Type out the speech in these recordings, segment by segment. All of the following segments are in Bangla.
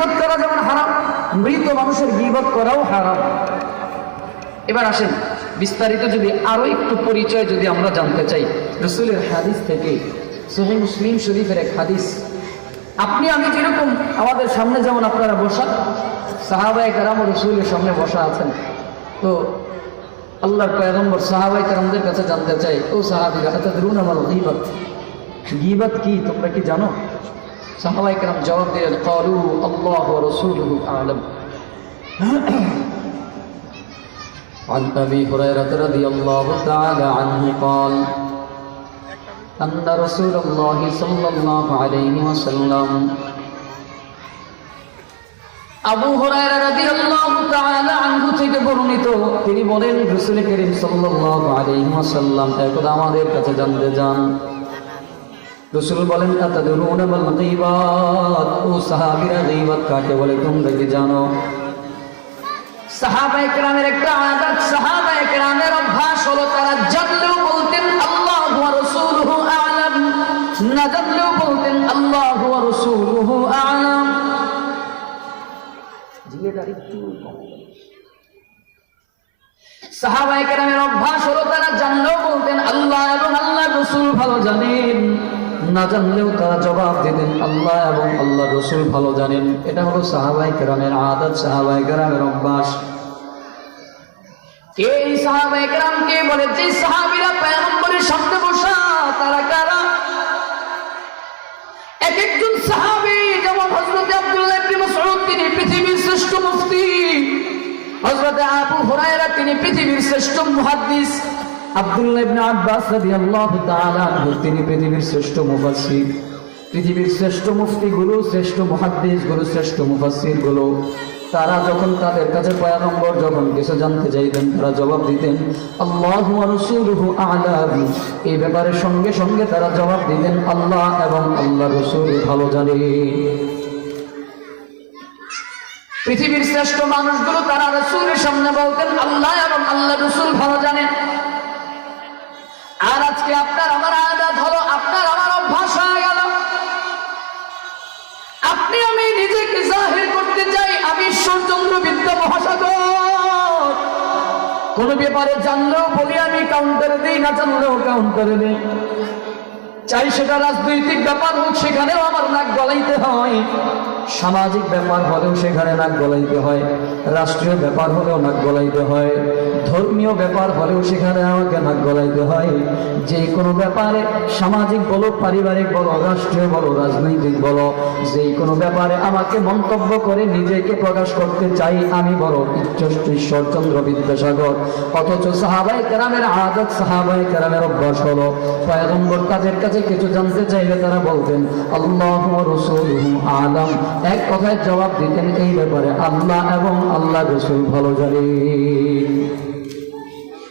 গিবত করা যেমন হারাম, মৃত মানুষের গিবত করাও হারাম। এবার আসেন, বিস্তারিত যদি আরও একটু পরিচয় যদি আমরা জানতে চাই। রসুলের হাদিস থেকে, সহি মুসলিম শরীফের এক হাদিস। আপনি, আমি যেরকম আমাদের সামনে যেমন আপনারা বসা সাহাবাই কারাম ও রসুলের সামনে বসা আছেন, তো আল্লাহর পয়গম্বর সাহাবাই কারামদের কাছে জানতে চাই, ও সাহাবিরা রুন আমার গিবত। গিবত কি, তোমরা কি জানো? সাহাবাই কারাম জবাব দিলেন কলু আল্লাহ রসুল আলম عن أبي هريرة رضي الله تعالى عنه قال أن رسول الله صلى الله عليه وسلم আবু হুরায়রা রাদিয়াল্লাহু তাআলা আনহু থেকে বর্ণিত তিনি বলেন রসুল করিম সাল্লাল্লাহু আলাইহি ওয়াসাল্লাম একদা আমাদের কাছে জানতে যান রসুল বলেন, আতাদরুনা মাল গীবাত ও সাহাবীরা গীবাত কাকে বলে তোমরা কি জানো? সাহাবায়ে কেরামের একটা আদত সাহাবায়ে কেরামের অভ্যাস হলো তারা জানলেও না জানলেও তারা জবাব দিতেন, আল্লাহ এবং আল্লাহ রসুল ভালো জানেন। এটা হলো সাহাবাই কেরামের আদত সাহাবাই কেরামের অভ্যাস। এই কেরামকে বলে? যে সাহাবীরা সামনে বসা, তারা কারা? এক একজন সাহাবী, যেমন হযরত আব্দুল্লাহ ইবনে মাসউদ, তিনি পৃথিবীর শ্রেষ্ঠ মুফতি। হযরত আবু হুরায়রা, তিনি পৃথিবীর শ্রেষ্ঠ মুহাদ্দিস। শ্রেষ্ঠ পৃথিবীর তারা যখন তাদের কাছে যখন কিছু জানতে চাইতেন, তারা জবাব দিতেন, আল্লাহ রাসূলুহু এই ব্যাপারে সঙ্গে সঙ্গে তারা জবাব দিতেন, আল্লাহ এবং আল্লাহ রসুল ভালো জানে। পৃথিবীর শ্রেষ্ঠ মানুষগুলো তারা রসুলের সামনে বলতেন, আল্লাহ এবং আল্লাহ রসুল ভালো জানেন আজকে আপনার আমার আয়াত হলো, আপনার আমার অভ্যাস হয়ে গেল। আপনি আমি নিজেকে জাহির করতে চাই, আমি ঈশ্বরচন্দ্র বিদ্যা মহাসাগর। কোন ব্যাপারে জানলেও বলি, আমি কাউন্টারে দিই, না জানলেও কাউন্টারে দিই। চাই সেটা রাজনৈতিক ব্যাপার হোক, সেখানেও আমার নাক গলাইতে হয়। সামাজিক ব্যাপার হলেও সেখানে নাক গলাইতে হয়। রাষ্ট্রীয় ব্যাপার হলেও নাক গলাইতে হয়। ধর্মীয় ব্যাপার হলেও সেখানে আমাকে নাক গলাইতে হয়। যে কোনো ব্যাপারে সামাজিক বলো, পারিবারিক বলো, রাষ্ট্রীয় বলো, রাজনৈতিক বলো, যে কোনো ব্যাপারে আমাকে মন্তব্য করে নিজেকে প্রকাশ করতে চাই আমি বড় ঈশ্বরচন্দ্র বিদ্যাসাগর অথচ সাহাবাই কেরামের আদত সাহাবাই কেরামের অভ্যাস হলো, পয়গম্বর তাদের কাছে কিছু জানতে চাইলে তারা বলতেন, আল্লাহ রসুল আলম। এক কথায় জবাব দিতেন, এই ব্যাপারে আল্লাহ এবং আল্লাহ রসুল ভালো জানেন।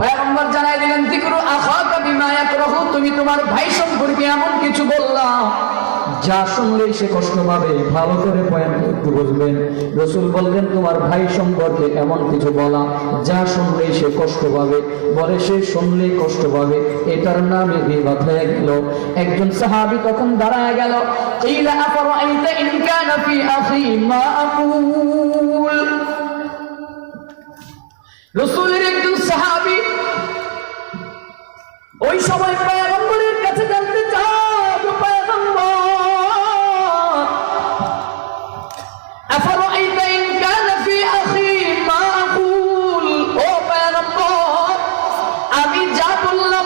পয়গম্বর জানাই দিলেন তিকুরু আখাকা বিমা ইয়াকরাহু? তুমি তোমার ভাই সম্পর্কে এমন কিছু বললা। যা শুনলেই সে কষ্ট পাবে। ভালো করে পয়েন্ট একটু বুঝবেন। রসুল বললেন, তোমার ভাই সম্পর্কে এমন কিছু বলা। যা শুনলেই সে কষ্ট পাবে। বলে, সে শুনলেই কষ্ট পাবে। এটার নামে বিবাদ হয়ে গেল। একজন সাহাবি তখন দাঁড়ায় গেল। রসুলের একজন সাহাবি ওই সময় পয়গম্বরের কাছে জানতে চাও পয়গম্বর أفرأيت إن كان في أخي ما أقول ও পয়গম্বর আমি যা বললাম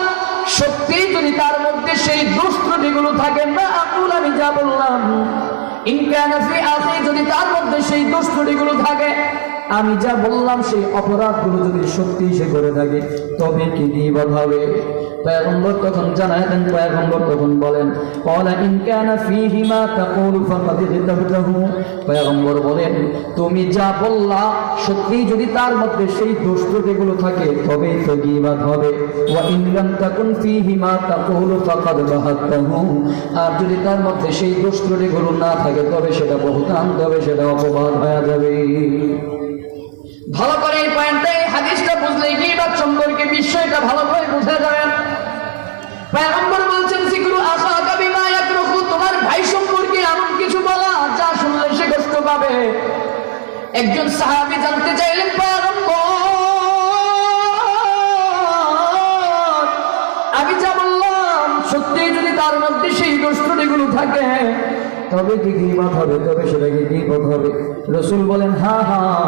সত্যি যদি তার মধ্যে সেই দোষ ত্রুটিগুলো থাকে না আকুল আমি যা বললাম ইনকানাফি আখি যদি তার মধ্যে সেই দোষ ত্রুটিগুলো থাকে আমি যা বললাম সেই অপরাধগুলো যদি সত্যি সে করে থাকে তবে কি বিবাদ হবে পয়গম্বর তখন জানায় দেন, পয়গম্বর তখন বলেন অলা ইনকানা ফিহিমা তাকুলু ফাকাদ ইতাহতাহু পয়গম্বর বলেন, তুমি যা বললা সত্যি যদি তার মধ্যে সেই দোষগুলো ত্রুটিগুলো থাকে তবে তো গীবাত হবে। ওয়া ইন লাম তাকুন ফিহিমা তাকুলু ফাকাদ বাহাতাহু আর যদি তার মধ্যে সেই দোষগুলো ত্রুটিগুলো না থাকে, তবে সেটা বহুতান, তবে সেটা অপবাদ হয়ে যাবে। ভালো করে এই পয়েন্টে হাদিসটা বুঝলে গীবাত সম্পর্কে বিষয়টা ভালো করে বোঝা যাবে পয়গম্বর বলছেন, সিকরু আখাকা বিমা তোমার ভাই সম্পর্কে এমন কিছু বলা যা শুনলে সে কষ্ট একজন সাহাবী জানতে চাইলেন, পয়গম্বর, আমি যা বললাম সত্যি যদি তার মধ্যে সেই দুষ্টগুলো থাকে তবে কি গিবত হবে? তবে সেটা কি গিবত হবে? রসুল বলেন হ্যাঁ হ্যাঁ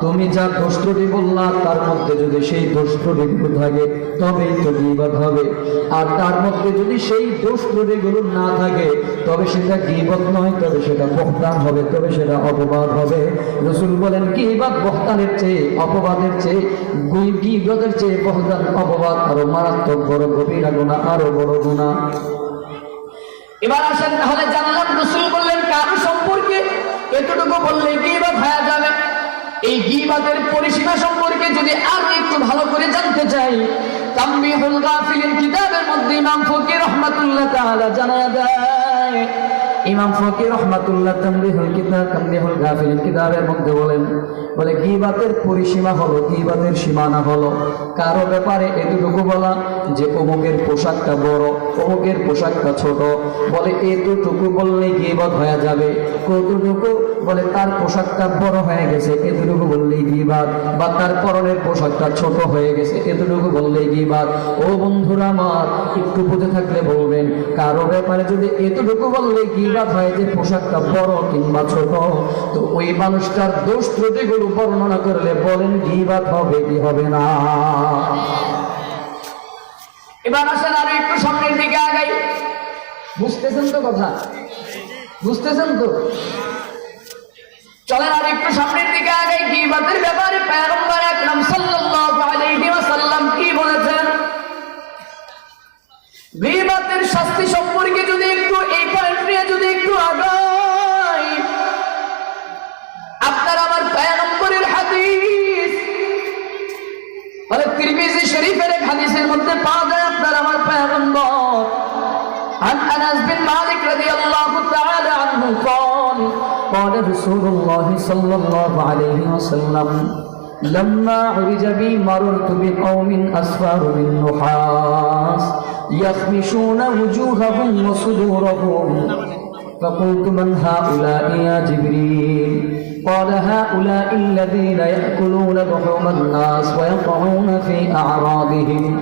তুমি যা দোষটি বললা, তার মধ্যে যদি সেই দোষটিগুলো থাকে, তবেই তো গিবত হবে। আর তার মধ্যে যদি সেই দোষগুলো না থাকে, তবে সেটা গিবত নয়, তবে সেটা বহতান হবে, তবে সেটা অপবাদ হবে। রসুল বলেন, গিবত বহতানের চেয়ে, অপবাদের চেয়ে, গিবতের চেয়ে বহতান, অপবাদ আরও মারাত্মক, বড় গভীর গুণা আরও বড় গুণা এবার আসেন তাহলে জানলাম রসুল বললেন, কারও সম্পর্কে এতটুকু বললে গিবাদ হয়ে যাবে? এই গিবাদের পরিসীমা সম্পর্কে যদি আরও একটু ভালো করে জানতে চাই তাম্বিহুল কিতাবের মধ্যে ইমাম ফকির রহমাতুল্লাহ তাআলা জানায়া দেয়, ইমাম ফকির রহমাতুল্লাহ তামরিহুল কিতাব তামরিহুল গাফিলিন কিতাবের মধ্যে বলেন বলে, গীবাতের পরিসীমা হলো, গীবাতের সীমানা হলো। কারও ব্যাপারে এতটুকু বলা যে, অমুকের পোশাকটা বড়, অমুকের পোশাকটা ছোট। বলে, এতটুকু বললে গীবত হয়ে যাবে। কতটুকু? বলে, তার পোশাকটা বড় হয়ে গেছে, এতটুকু বললেই গিবাদ বা তার পরনের পোশাকটা ছোট হয়ে গেছে, এতটুকু বললেই গিবাদ ও বন্ধুরা আমার, একটু বুঝে থাকলে বলবেন, কারও ব্যাপারে যদি এতটুকু বললে গিবাদ হয় যে, পোশাকটা বড় কিংবা ছোট, তো ওই মানুষটার দোষ ত্রুটিগুলো বর্ণনা করলে বলেন গিবাদ হবে কি হবে না? এবার আসেন আরও একটু সামনের দিকে আগাই। বুঝতেছেন তো কথা? বুঝতেছেন তো? চলেন আর একটু সামনের দিকে আগাই। গিবাতের ব্যাপারে পয়গম্বর আকরাম সাল্লাল্লাহু আলাইহি ওয়াসাল্লাম কি বলেছেন? গিবাতের শাস্তি সম্পর্কে মধ্যে পাওয়া যায় আপনার আমার পয়গম্বর عن انس بن مالك رضي الله تعالى عنه قال قال رسول الله صلى الله عليه وسلم لما عرج بي مررت بقوم أسفار من نحاس يخمشون وجوههم وصدورهم فقلت من هؤلاء يا جبريل قال هؤلاء الذين يأكلون لحوم الناس ويقعون في أعراضهم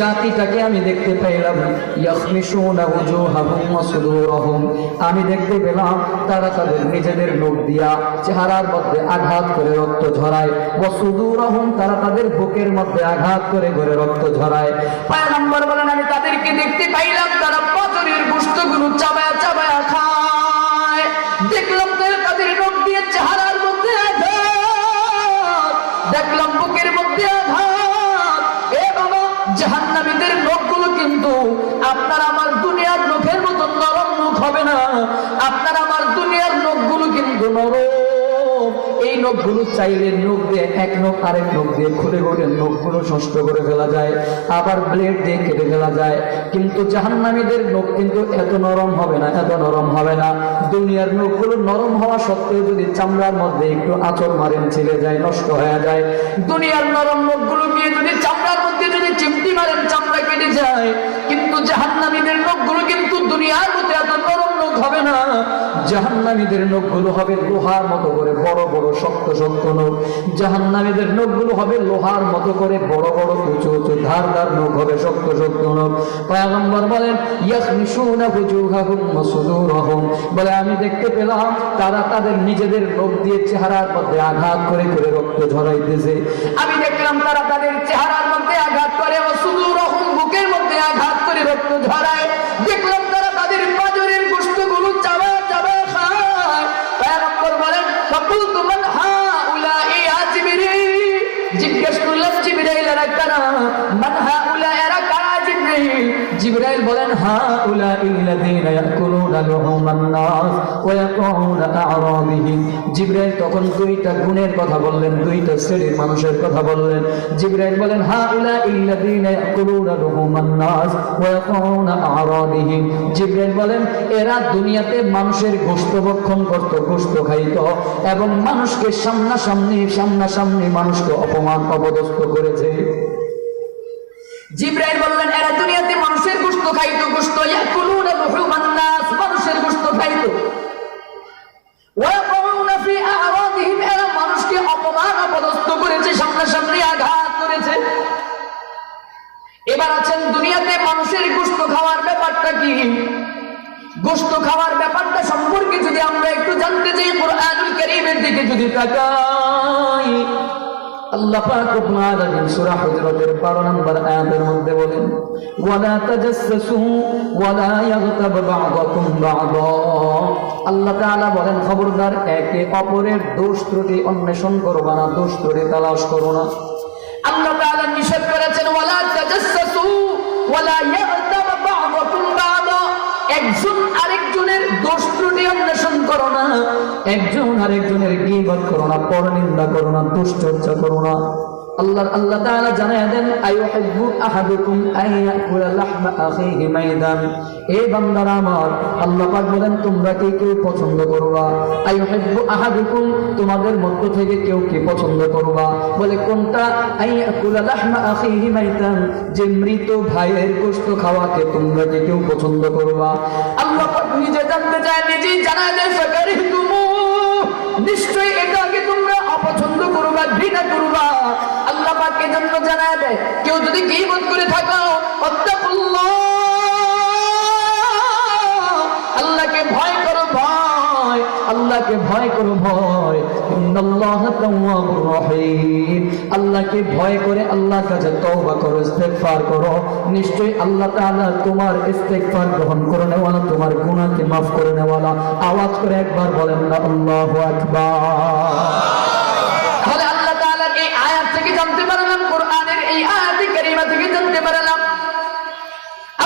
জাতিটাকে আমি দেখতে পেলাম। আমি দেখতে পেলাম, তারা তাদের নিজেদের লোক দিয়া চেহারার মধ্যে আঘাত করে রক্ত ঝরায়। সুদুরহুম, তারা তাদের বুকের মধ্যে আঘাত করে করে রক্ত ঝরায়। পয়গম্বর বলেন, আমি তাদেরকে দেখতে পাইলাম, তারা পাথরের গোষ্ঠগুলো চাবায়া চাবায়া খায়। দেখলাম তারা জাহান্নামীদের নখগুলো কিন্তু আপনার আমার দুনিয়ার নখের মতো নরম মুখ হবে না। আপনার আমার দুনিয়ার নখগুলো কিন্তু নরম। এই নখগুলো চাইলে নখ দিয়ে এক নখ আরেক নখ দিয়ে খুলে খুলে নখগুলো নষ্ট করে ফেলা যায়, আবার ব্লেড দিয়ে কেটে ফেলা যায়। কিন্তু জাহান্নামীদের নখ কিন্তু এত নরম হবে না, এত নরম হবে না। দুনিয়ার নখগুলো নরম হওয়া সত্ত্বেও যদি চামড়ার মধ্যে একটু আচর মারেন, ছেড়ে যায়, নষ্ট হয়ে যায়। দুনিয়ার নরম নখগুলো গিয়ে যদি চামড়ার মধ্যে যদি চিমটি মারেন চামড়া কেটে যায়। কিন্তু জাহান্নামীদের নখগুলো কিন্তু দুনিয়ার মধ্যে এত নরম নখ হবে না। জাহান্নামীদের নখগুলো হবে লোহার মতো করে বড় বড়, শক্ত শক্ত নখ জাহান্নামীদের নখগুলো হবে লোহার মতো করে বড় বড়, উঁচু উঁচু, ধার ধার নখ হবে শক্ত শক্ত নখ পয়গম্বর বলেন, ইয়াখমিশুনা বুজুহাহুম ওয়া বলে, আমি দেখতে পেলাম, তারা তাদের নিজেদের নখ দিয়ে চেহারার মধ্যে আঘাত করে করে রক্ত ঝরাইতেছে। আমি দেখলাম তারা তাদের চেহারার মধ্যে আঘাত জিবরাইল এরা কারা বলেন হাউলা ইল্লাযীনা ইয়াকুলুনা লুহুমান নাস ওয়া ইয়াকুলুনা তখন দুইটা গুণের কথা বললেন, দুইটা শ্রেণির মানুষের কথা বললেন। বলেন হাউলা ইল্লাযীনা ইয়াকুলুনা লুহুমান নাস ওয়া ইয়াকুলুনা বলেন, এরা দুনিয়াতে মানুষের গোশত ভক্ষণ করত, গোশত খাইত এবং মানুষকে সামনাসামনি সামনাসামনি মানুষকে অপমান, অপদস্থ করেছে। জিব্রাইল বললেন, এরা দুনিয়াতে মানুষের গোশত খাইতো, গোশত ইয়াকুলুনা লুহুমান মানুষের গোশত খাইতো। ওয়ায়াকুলুনা ফি আ'রাদিহিম এরা মানুষকে অপমান অপদস্থ করেছে, সামনাসামনি আঘাত করেছে। এবার আছেন, দুনিয়াতে মানুষের গোশত খাওয়ার ব্যাপারটা কি? গোশত খাওয়ার ব্যাপারটা সম্পর্কে যদি আমরা একটু জানতে চাই, কোরআনুল কারীমের দিকে যদি তাকাই। আল্লাহ পাক রব্বুল আলামিন সূরা হুজুরাতের 12 নম্বর আয়াতের মধ্যে বলেন, ওয়ালা তাজাসসু ওয়ালা ইয়াগতাব বা'দাকুম বা'দা। আল্লাহ তাআলা বলেন, খবরদার একে অপরের দোষ ত্রুটি অন্বেষণ করবা না, দোষ ত্রুটি তালাশ করো না। আল্লাহ নিষেধ করেছেন একজন অন্বেষণ করো না। একজন গীবত করো না, পরনিন্দা করো না, দুশ্চর্চা করো না। আল্লাহ আল্লাহ তাআলা দেন আহাদুকুম আইয়াকুলা লাহমা আখিহি মাইদান। এ বান্দারা আমার, আল্লাহ পাক বলেন, তোমরা কেউ পছন্দ করবা আহাদুকুম, তোমাদের মধ্য থেকে কেউ কি পছন্দ করবা বলে, কোনটা? আইয়াকুলা লাহমা আখিহি মাইদান, যে মৃত ভাইয়ের গোশত খাওয়াকে তোমরা কি কেউ পছন্দ করবা আল্লাহ পাক নিজে জানতে চায়, নিজেই জানা যায় নিশ্চয়ই এটাকে তোমরা অপছন্দ করবা, ঘৃণা করবা। আল্লাহ পাক এজন্য জানা দেয়, কেউ যদি কি গীবত করে থাকো অত্তাকুল্লাহ আল্লাহকে ভয় আল্লাহকে ভয় করো, ভয়। আল্লাহকে ভয় করে আল্লাহর কাছে তওবা করো, ইস্তেগফার করো। নিশ্চয়ই আল্লাহ তাআলা তোমার ইস্তেগফার গ্রহণ করে নেওয়ালা, তোমার গুনাহকে মাফ করে নেওয়ালা। আওয়াজ করে একবার বলেন, না, আল্লাহু আকবার। আল্লাহ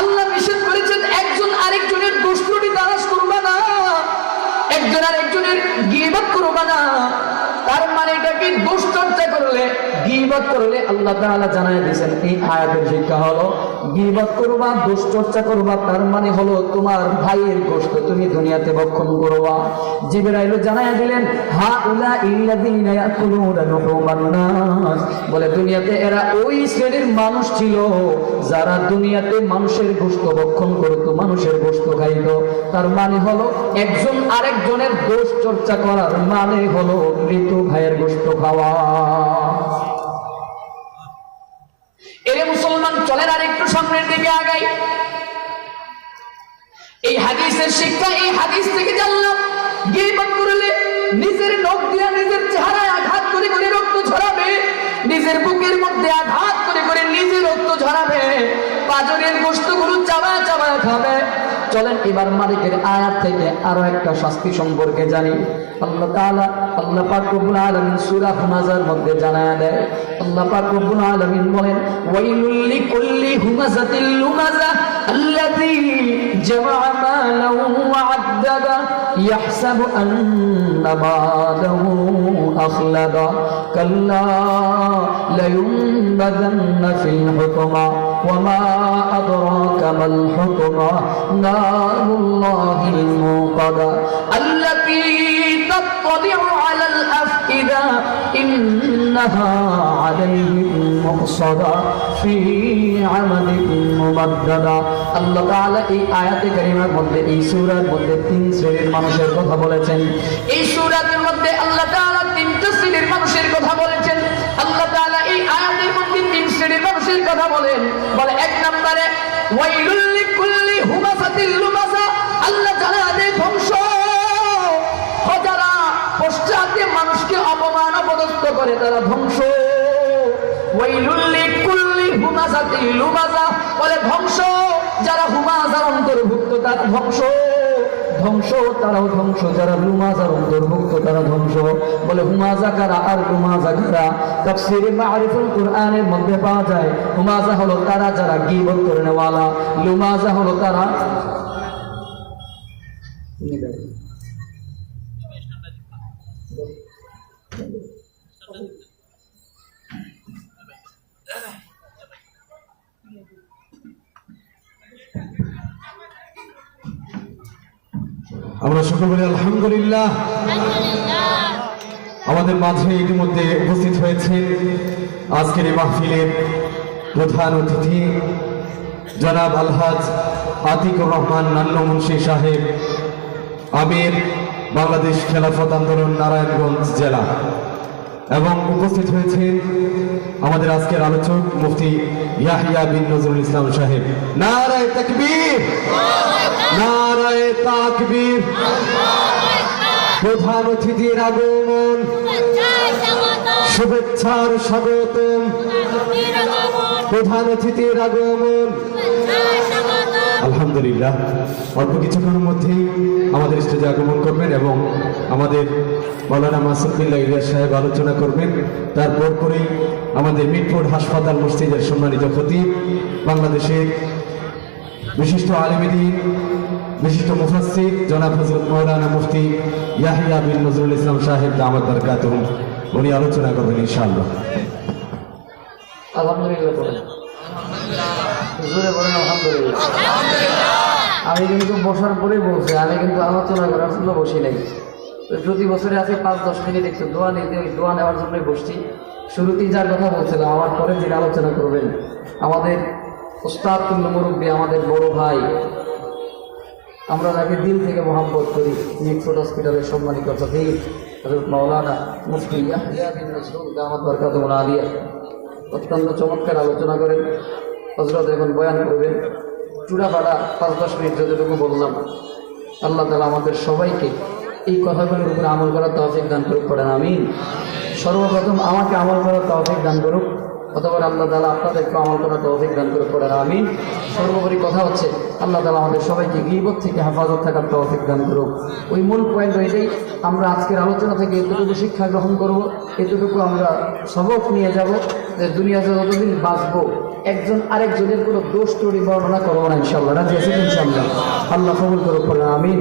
আল্লাহ নিষেধ করেছেন, একজন আরেকজনের দুষ্টুটি তালাশ শুনবে না। একজন আরেকজনের মানে এটা কি? করলে আল্লাহ জানায় দিয়েছেন এই আয়াতের শিক্ষা হলো গিবত করবা দুশ্চর্চা করবা, তার মানে হলো তোমার ভাইয়ের গোশত তুমি দুনিয়াতে ভক্ষণ করবা। জিবরাইল জানায় দিলেন হা উলা ইল্লাযীনা ইয়াকুলুনা বলে, দুনিয়াতে এরা ওই শ্রেণির মানুষ ছিল যারা দুনিয়াতে মানুষের গোশত ভক্ষণ করত, মানুষের গোশত খাইত। তার মানে হলো একজন আরেকজনের দোষ চর্চা করার মানে হলো মৃত ভাইয়ের গোশত খাওয়া। এরে মুসলমান, চলেন আর একটু সামনের দিকে আগাই। এই হাদিসের শিক্ষা, এই হাদিস থেকে জানলাম গিবত করলে নিজের নখ দিয়া নিজের চেহারায় আঘাত করে করে রক্ত ঝরাবে, নিজের বুকের মধ্যে আঘাত করে করে নিজে রক্ত ঝরাবে, পাজরের গোস্তগুলো চাবা চাবা খাবে। চলেন এবার মালিকের আয়াত থেকে আরও একটা শাস্তি সম্পর্কে জানি। আল্লাহ তাআলা আল্লাহ পাক রব্বুল আলামিন সূরা হুমাজার মধ্যে জানায় দেয় আল্লাহ পাক রব্বুল আলামিন বলেন ওয়াইলুল লিকুল্লি হুমাজাতিল লুমাজা আল্লাযী জামা মালাহু ওয়া আদ্দাদা ইয়াহসাবু আন্না মালাহু আখলাদা কাল্লা লায়ুনবাযান্না ফিল হুতমা وما أدراك ما الحطمة نار الله الموقدة التي تطلع على الأفئدة إنها عليهم صدى في عمد ممددا আল্লাহ তাআলা এই আয়াতে কারিমার মধ্যে এই সূরার মধ্যে তিন শ্রেণীর মানুষের কথা বলেছেন এই সূরাতের মধ্যে আল্লাহ তাআলা তিনটা শ্রেণীর মানুষের কথা বলেছেন আল্লাহ তাআলা এই আয়াতের মধ্যে তিন শ্রেণীর মানুষের কথা বলেন বলে এক নম্বরে ওয়াইলুল লিকুল্লি হুমাযাতিল লুমাযা ধ্বংস, যারা হুমাযার অন্তর্ভুক্ত, তারা ধ্বংস। ধ্বংস, তারাও ধ্বংস। যারা লুমাজার অন্তর্ভুক্ত, তারা ধ্বংস। বলে হুমাজা কারা আর লুমাজা কারা তাফসীরে মারিফুল কোরআনের মধ্যে পাওয়া যায়। হুমাজা হলো তারা যারা গীবত করে নেওয়ালা। লুমাজা হলো তারা আমরা সকল বলি আলহামদুলিল্লাহ। আমাদের মাঝে ইতিমধ্যে উপস্থিত হয়েছেন আজকের এই মাহফিলের প্রধান অতিথি জনাব আলহাজ আতিকুর রহমান নান্ন মুন্সি সাহেব আমির বাংলাদেশ খেলাফত আন্দোলন নারায়ণগঞ্জ জেলা। এবং উপস্থিত হয়েছেন আমাদের আজকের আলোচক মুফতি ইয়াহিয়া বিন নজরুল ইসলাম সাহেব। নারায় তাকবীর! নারায় তাকবীর! প্রধান অতিথির আগমন। শুভেচ্ছার স্বাগতম। প্রধান অতিথির আগমন। আলহামদুলিল্লাহ। অল্প কিছুক্ষণের মধ্যেই আমাদের স্টেজে আগমন করবেন এবং আমাদের মৌলানা মাসুদুল্লাহ ইলিয়াস সাহেব আলোচনা করবেন। তারপর পরেই আমাদের মিটফোর্ড হাসপাতাল মসজিদের সম্মানিত খতিব, বাংলাদেশের বিশিষ্ট আলিমিদিন, বিশিষ্ট মুফাসসির জনাব হজরত মৌলানা মুফতি ইয়াহিয়া বিন নজরুল ইসলাম সাহেব, দামাত বরকাতুহ। উনি আলোচনা করবেন ইনশাআল্লাহ। আলহামদুলিল্লাহ। জোরে আলহামদুলিল্লাহ। আমি কিন্তু বসার পরে বলছি, আমি কিন্তু আলোচনা করার জন্য বসি নাই। প্রতি বছরে আছে পাঁচ, দশ মিনিট একটু দোয়া নিতে ওই দোয়া নেওয়ার জন্যই বসছি। শুরুতেই যার কথা বলছিলাম, আমার পরে যিনি আলোচনা করবেন। আমাদের ওস্তাদ তুল্য মুরব্বী, আমাদের বড় ভাই, আমরা তাকে দিল থেকে মোহাম্মত করি মিটফোর্ড হসপিটালের সম্মানিত দামাত বরকাতুল আলিয়া। অত্যন্ত চমৎকার আলোচনা করেন। হজরত এখন বয়ান করবেন চূড়াপাড়া পাঁচ দশ মিনিট যতটুকু বললাম, আল্লাহ তালা আমাদের সবাইকে এই কথাগুলোর উপরে আমল করার তৌফিক দান করুক করেন আমিন। সর্বপ্রথম আমাকে আমল করার তৌফিক দান করুক অথবা আল্লাহ তালা আপনাদেরকে আমল করার তৌফিক দান করুক করেন আমিন। সর্বোপরি কথা হচ্ছে, আল্লাহ তালা আমাদের সবাইকে গিবত থেকে হেফাজত থাকার তৌফিক দান করুক। ওই মূল পয়েন্ট এটাই আমরা আজকের আলোচনা থেকে এতটুকু শিক্ষা গ্রহণ করব, এতটুকু আমরা সবক নিয়ে যাব যে দুনিয়াতে যতদিন বাঁচবো একজন আরেকজনের কোনো দোষ তৈরি বর্ণনা করব না ইনশাল্লাহ রাজি আছেন ইনশাল্লাহ আল্লাহ কবুল করুক করেন আমিন।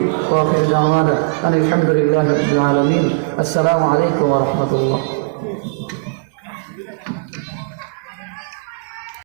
আলহামদুলিল্লাহ আলমিন। আসসালামু আলাইকুম রহমতুল্লাহ।